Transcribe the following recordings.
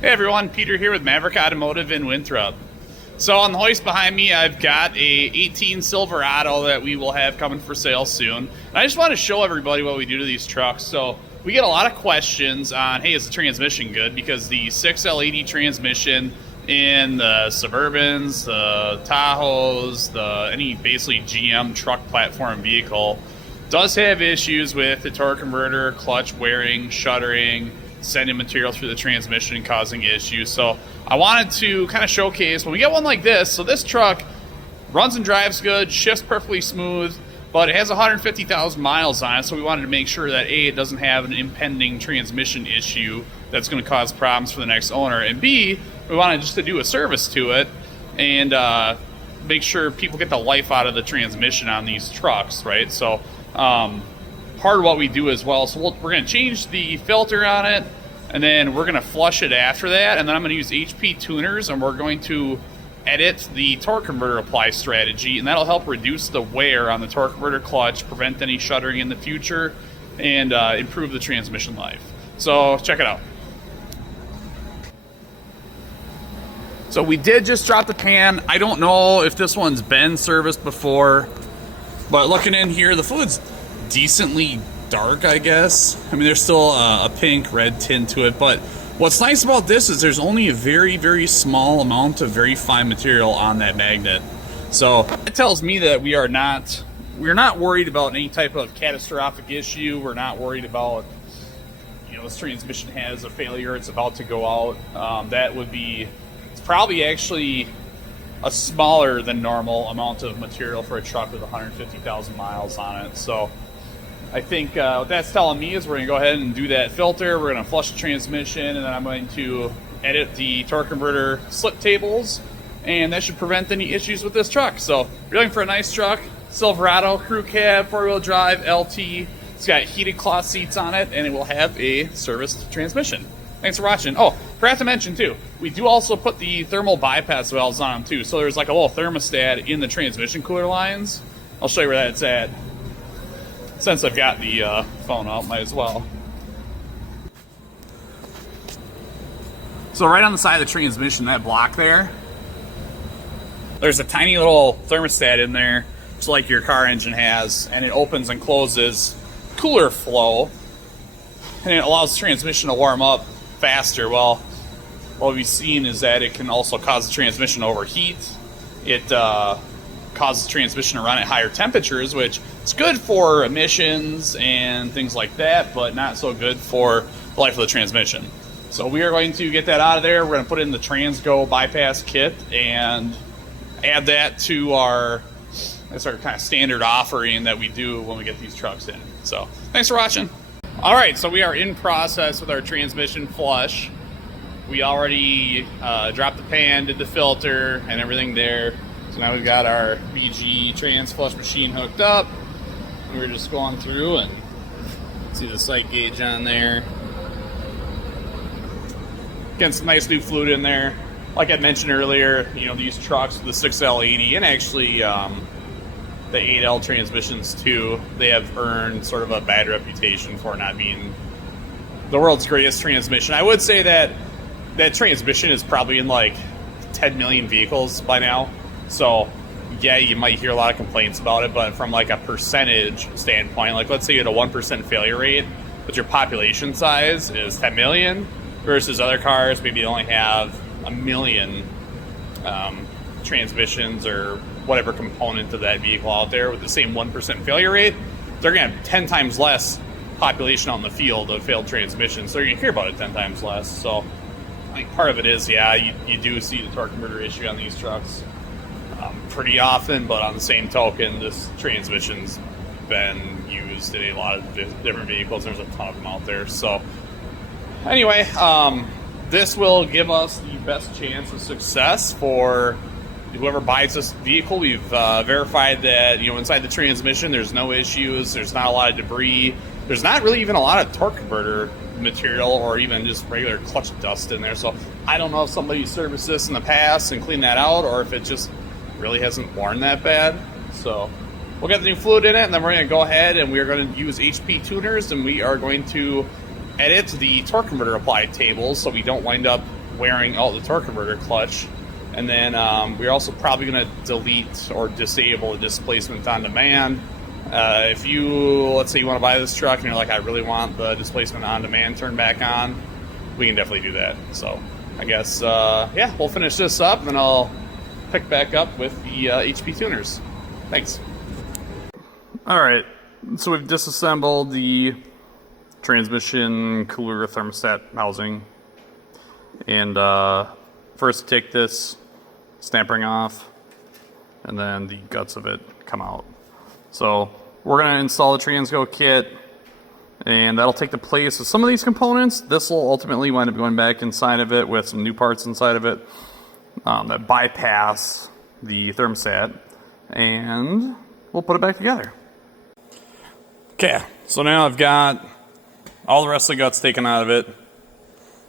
Hey everyone, Peter here with Maverick Automotive in Winthrop. So on the hoist behind me, I've got a 18 Silverado that we will have coming for sale soon. And I just want to show everybody what we do to these trucks. So we get a lot of questions on, hey, is the transmission good? Because the 6L80 transmission in the Suburbans, the Tahoes, any basically GM truck platform vehicle does have issues with the torque converter, clutch wearing, shuttering, sending material through the transmission and causing issues. So I wanted to kind of showcase when we get one like this. So this truck runs and drives good, shifts perfectly smooth, but it has 150,000 miles on it. So we wanted to make sure that A, it doesn't have an impending transmission issue that's going to cause problems for the next owner, and B, we wanted just to do a service to it and make sure people get the life out of the transmission on these trucks, right? So part of what we do as well. So we're going to change the filter on it, and then we're going to flush it after that, and then I'm going to use HP tuners, and we're going to edit the torque converter apply strategy, and that'll help reduce the wear on the torque converter clutch, prevent any shuttering in the future, and improve the transmission life. So check it out. So we did just drop the pan. I don't know if this one's been serviced before, but looking in here, the fluid's decently dark, I guess. I mean, there's still a pink red tint to it, but what's nice about this is there's only a very small amount of very fine material on that magnet. So it tells me that we're not worried about any type of catastrophic issue. We're not worried about, this transmission has a failure, it's about to go out. It's probably actually a smaller than normal amount of material for a truck with 150,000 miles on it. So I think what that's telling me is we're going to go ahead and do that filter. We're going to flush the transmission, and then I'm going to edit the torque converter slip tables, and that should prevent any issues with this truck. So if you're looking for a nice truck, Silverado, crew cab, four-wheel drive, LT. It's got heated cloth seats on it, and it will have a serviced transmission. Thanks for watching. Oh, forgot to mention too, we do also put the thermal bypass valves on them too. So there's like a little thermostat in the transmission cooler lines. I'll show you where that's at. Since I've got the phone out, might as well. So right on the side of the transmission, that block there's a tiny little thermostat in there, just like your car engine has, and it opens and closes cooler flow, and it allows the transmission to warm up faster. Well, what we've seen is that it can also cause the transmission to overheat. It causes the transmission to run at higher temperatures, which is good for emissions and things like that, but not so good for the life of the transmission. So we are going to get that out of there. We're going to put in the transgo bypass kit and add that to our kind of standard offering that we do when we get these trucks in. So thanks for watching. All right, so we are in process with our transmission flush. We already dropped the pan, did the filter and everything there. So now we've got our BG trans flush machine hooked up. We're just going through and see the sight gauge on there. Getting some nice new fluid in there. Like I mentioned earlier, these trucks, the 6L80 and actually the 8L transmissions too, they have earned sort of a bad reputation for not being the world's greatest transmission. I would say that transmission is probably in like 10 million vehicles by now. So yeah, you might hear a lot of complaints about it, but from like a percentage standpoint, like let's say you had a 1% failure rate, but your population size is 10 million versus other cars, maybe they only have a million transmissions or whatever component of that vehicle out there with the same 1% failure rate, they're going to have 10 times less population out in the field of failed transmissions. So you're going to hear about it 10 times less. So I think part of it is, yeah, you do see the torque converter issue on these trucks pretty often, but on the same token, this transmission's been used in a lot of different vehicles. There's a ton of them out there. So anyway, this will give us the best chance of success for whoever buys this vehicle. We've verified that inside the transmission there's no issues, there's not a lot of debris, there's not really even a lot of torque converter material or even just regular clutch dust in there. So I don't know if somebody serviced this in the past and cleaned that out, or if it just really hasn't worn that bad. So we'll get the new fluid in it, and then we're going to go ahead and we are going to use HP tuners, and we are going to edit the torque converter applied tables so we don't wind up wearing out the torque converter clutch. And then we're also probably going to delete or disable the displacement on demand. If you, let's say you want to buy this truck and you're like, I really want the displacement on demand turned back on, we can definitely do that. So I guess, yeah, we'll finish this up and then I'll pick back up with the HP tuners. Thanks. All right, so we've disassembled the transmission cooler thermostat housing. And first take this stamp ring off, and then the guts of it come out. So we're going to install the transgo kit, and that'll take the place of some of these components. This will ultimately wind up going back inside of it with some new parts inside of it that bypass the thermostat, and we'll put it back together. Okay, so now I've got all the rest of the guts taken out of it.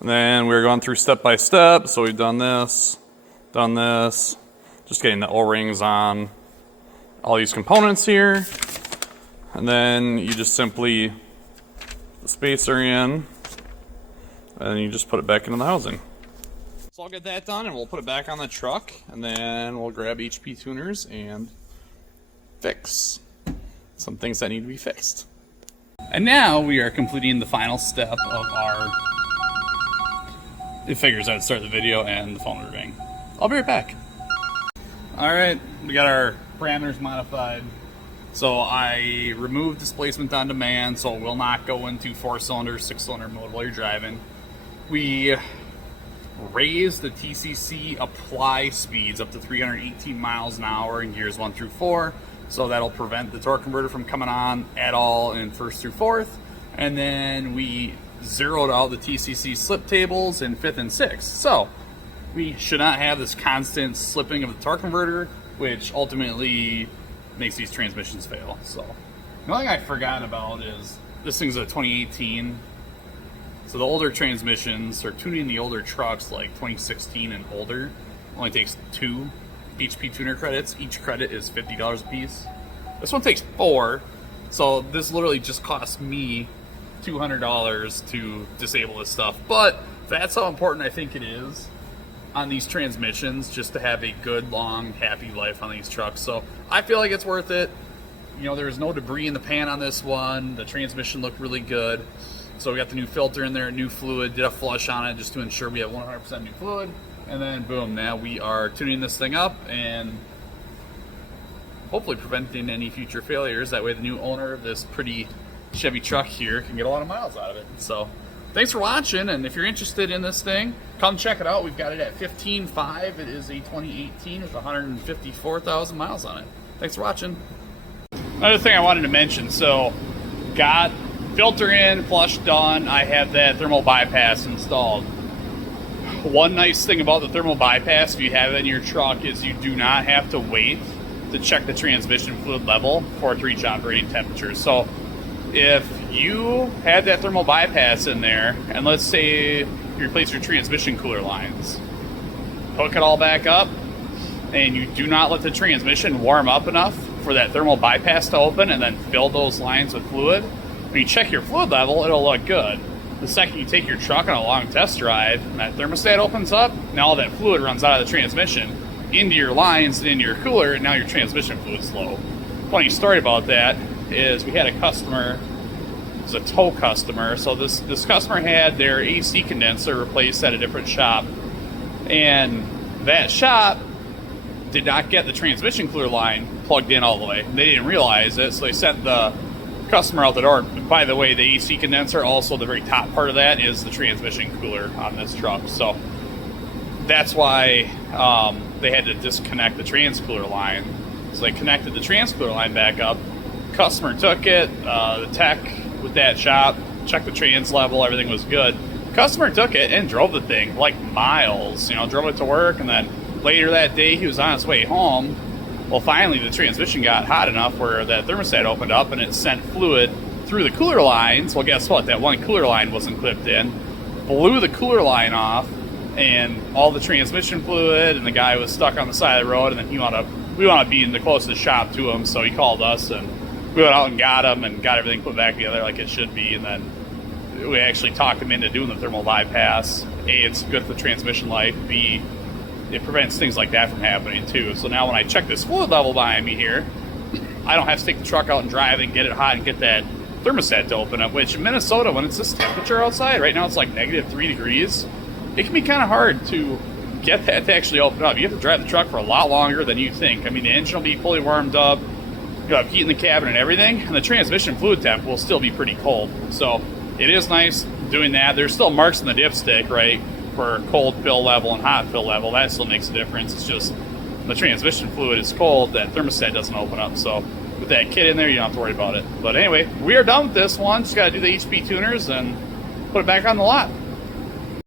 And then we're going through step by step. So we've done this, just getting the O-rings on all these components here. And then you just simply put the spacer in, and you just put it back into the housing. So I'll get that done and we'll put it back on the truck, and then we'll grab HP tuners and fix some things that need to be fixed. And now we are completing the final step of our, it figures out to start the video and the phone will ring. I'll be right back. All right, we got our parameters modified. So I removed displacement on demand, so it will not go into 4-cylinder, 6-cylinder mode while you're driving. We raised the TCC apply speeds up to 318 miles an hour in gears 1 through 4. So that'll prevent the torque converter from coming on at all in 1st through 4th. And then we zeroed out the TCC slip tables in 5th and 6th. So we should not have this constant slipping of the torque converter, which ultimately makes these transmissions fail. So the only thing I forgot about is this thing's a 2018. So the older transmissions, or tuning the older trucks like 2016 and older, only takes 2 HP tuner credits. Each credit is $50 a piece. This one takes 4, so this literally just cost me $200 to disable this stuff. But that's how important I think it is on these transmissions, just to have a good, long, happy life on these trucks. So I feel like it's worth it. You know, there was no debris in the pan on this one. The transmission looked really good. So we got the new filter in there, new fluid, did a flush on it just to ensure we have 100% new fluid. And then boom, now we are tuning this thing up and hopefully preventing any future failures. That way the new owner of this pretty Chevy truck here can get a lot of miles out of it. So thanks for watching, and if you're interested in this thing, come check it out. We've got it at $15,500. It is a 2018 with 154,000 miles on it. Thanks for watching. Another thing I wanted to mention, so got filter in, flush done. I have that thermal bypass installed. One nice thing about the thermal bypass, if you have it in your truck, is you do not have to wait to check the transmission fluid level for it to reach operating temperature. So if you had that thermal bypass in there, and let's say you replace your transmission cooler lines, hook it all back up, and you do not let the transmission warm up enough for that thermal bypass to open and then fill those lines with fluid, when you check your fluid level, it'll look good. The second you take your truck on a long test drive and that thermostat opens up, now all that fluid runs out of the transmission into your lines and into your cooler, and now your transmission fluid's low. Funny story about that is we had a customer, it was a tow customer, so this customer had their AC condenser replaced at a different shop, and that shop did not get the transmission cooler line plugged in all the way. They didn't realize it, so they sent the customer out the door. By the way, the AC condenser, also the very top part of that, is the transmission cooler on this truck. So that's why they had to disconnect the trans cooler line. So they connected the trans cooler line back up. Customer took it. The tech with that shop checked the trans level. Everything was good. Customer took it and drove the thing like miles. You know, drove it to work, and then later that day he was on his way home. Well, finally the transmission got hot enough where that thermostat opened up and it sent fluid through the cooler lines. Well, guess what? That one cooler line wasn't clipped in. Blew the cooler line off, and all the transmission fluid, and the guy was stuck on the side of the road, and then we wound up being the closest shop to him, so he called us, and we went out and got him and got everything put back together like it should be, and then we actually talked him into doing the thermal bypass. A, it's good for the transmission life. B, it prevents things like that from happening too. So now when I check this fluid level behind me here, I don't have to take the truck out and drive and get it hot and get that thermostat to open up, which in Minnesota, when it's this temperature outside, right now it's like -3 degrees, it can be kind of hard to get that to actually open up. You have to drive the truck for a lot longer than you think. I mean, the engine will be fully warmed up, you have heat in the cabin and everything, and the transmission fluid temp will still be pretty cold. So it is nice doing that. There's still marks in the dipstick, right, for cold fill level and hot fill level. That still makes a difference. It's just the transmission fluid is cold, that thermostat doesn't open up. So with that kit in there, you don't have to worry about it. But anyway, we are done with this one. Just got to do the HP tuners and put it back on the lot.